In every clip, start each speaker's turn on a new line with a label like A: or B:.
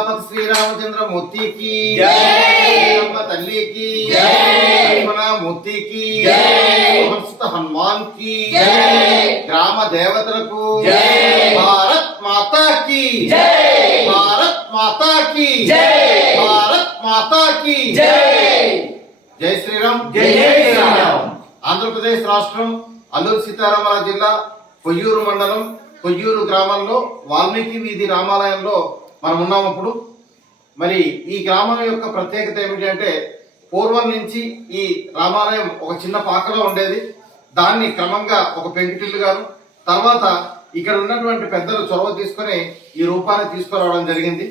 A: సీతాపతి శ్రీరామచంద్రమూర్తికి. అమ్మ తల్లికి. మూర్తికి
B: హనుమాన్కి.
A: గ్రామ దేవతలకు. భారత్ మాతాకి
B: జై.
A: భారత్ మాతాకి. భారత్ మాతాకి
B: జై
A: శ్రీరామ్
B: జై జై శ్రీరామ్
A: ఆంధ్రప్రదేశ్ రాష్ట్రం అల్లూరు సీతారామరాజు జిల్లా కొయ్యూరు మండలం కొయ్యూరు గ్రామంలో వాల్మీకి వీధి రామాలయంలో మనం ఉన్నాం ఇప్పుడు మరి ఈ గ్రామం యొక్క ప్రత్యేకత ఏమిటి అంటే పూర్వం నుంచి ఈ రామాలయం ఒక చిన్న పాకలో ఉండేది. దాన్ని క్రమంగా ఒక పెంకుటిల్లు గాను తర్వాత ఇక్కడ ఉన్నటువంటి పెద్దలు చొరవ తీసుకొని ఈ రూపాన్ని తీసుకురావడం జరిగింది.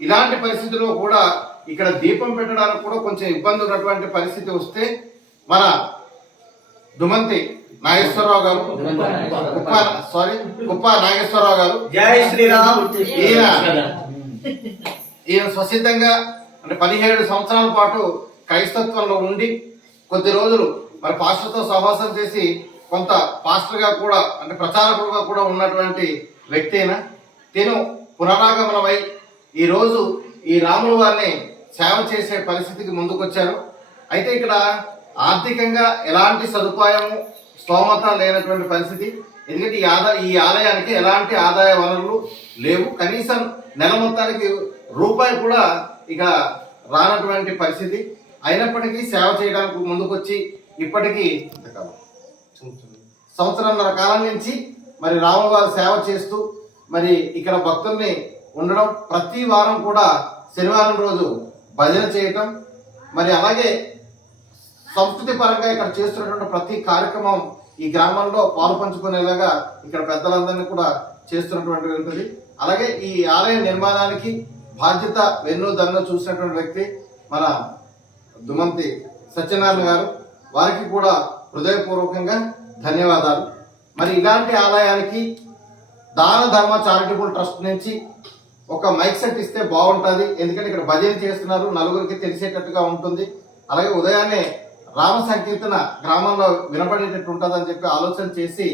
A: ఇలాంటి పరిస్థితుల్లో కూడా ఇక్కడ దీపం పెట్టడానికి కూడా కొంచెం ఇబ్బంది ఉన్నటువంటి పరిస్థితి వస్తే మన దుమంతి నాగేశ్వరరావు గారు కుప్ప సారీ కుప్ప నాగేశ్వరరావు గారు
C: జై శ్రీరామ్.
A: ఈయన ఈయన స్వసిద్ధంగా అంటే పదిహేడు సంవత్సరాల పాటు క్రైస్తత్వంలో ఉండి కొద్ది రోజులు మరి పాస్టర్తో సహవాసం చేసి కొంత పాస్టర్గా కూడా అంటే ప్రచారకుడుగా కూడా ఉన్నటువంటి వ్యక్తి అయినా తిను పునరాగమనమై ఈ ఈ రాముల వారిని సేవ చేసే పరిస్థితికి ముందుకొచ్చారు. అయితే ఇక్కడ ఆర్థికంగా ఎలాంటి సదుపాయము స్తోమత లేనటువంటి పరిస్థితి. ఎందుకంటే ఈ ఆదా ఈ ఆలయానికి ఎలాంటి ఆదాయ వనరులు లేవు. కనీసం నెల మొత్తానికి రూపాయి కూడా ఇక రానటువంటి పరిస్థితి. అయినప్పటికీ సేవ చేయడానికి ముందుకొచ్చి ఇప్పటికీ ఎంతకాలం? సంవత్సరంన్నర కాలం నుంచి మరి రాములవారి సేవ చేస్తూ మరి ఇక్కడ భక్తుల్ని ఉండడం ప్రతి వారం కూడా శనివారం రోజు భజన చేయటం మరి అలాగే సంస్కృతి పరంగా ఇక్కడ చేస్తున్నటువంటి ప్రతి కార్యక్రమం ఈ గ్రామంలో పాలు పంచుకునేలాగా ఇక్కడ పెద్దలందరినీ కూడా చేస్తున్నటువంటి ఉంటుంది. అలాగే ఈ ఆలయ నిర్మాణానికి బాధ్యత వెన్ను దన్ను చూసినటువంటి వ్యక్తి మన దుమంతి సత్యనారాయణ గారు. వారికి కూడా హృదయపూర్వకంగా ధన్యవాదాలు. మరి ఇలాంటి ఆలయానికి దాన ధర్మ చారిటబుల్ ట్రస్ట్ నుంచి ఒక మైక్ సెట్ ఇస్తే బాగుంటుంది. ఎందుకంటే ఇక్కడ భజన చేస్తున్నారు. నలుగురికి తెలిసేటట్టుగా ఉంటుంది. అలాగే ఉదయాన్నే రామ సంకీర్తన గ్రామంలో వినపడేటట్టు ఉంటుందని చెప్పి ఆలోచన చేసి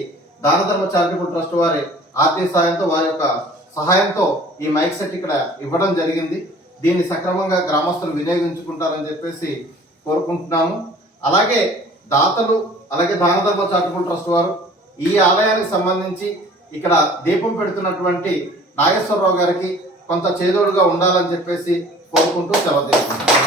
A: దాన ధర్మ చారిటబుల్ ట్రస్ట్ వారి ఆర్థిక సహాయంతో వారి యొక్క సహాయంతో ఈ మైక్ సెట్ ఇక్కడ ఇవ్వడం జరిగింది. దీన్ని సక్రమంగా గ్రామస్తులు వినియోగించుకుంటారని చెప్పేసి కోరుకుంటున్నాము. అలాగే దాతలు అలాగే దాన ధర్మ చారిటబుల్ ట్రస్ట్ వారు ఈ ఆలయానికి సంబంధించి ఇక్కడ దీపం పెడుతున్నటువంటి నాగేశ్వరరావు గారికి కొంత చేదోడుగా ఉండాలని చెప్పేసి కోరుకుంటూ సెలవు తీసుకుంటాం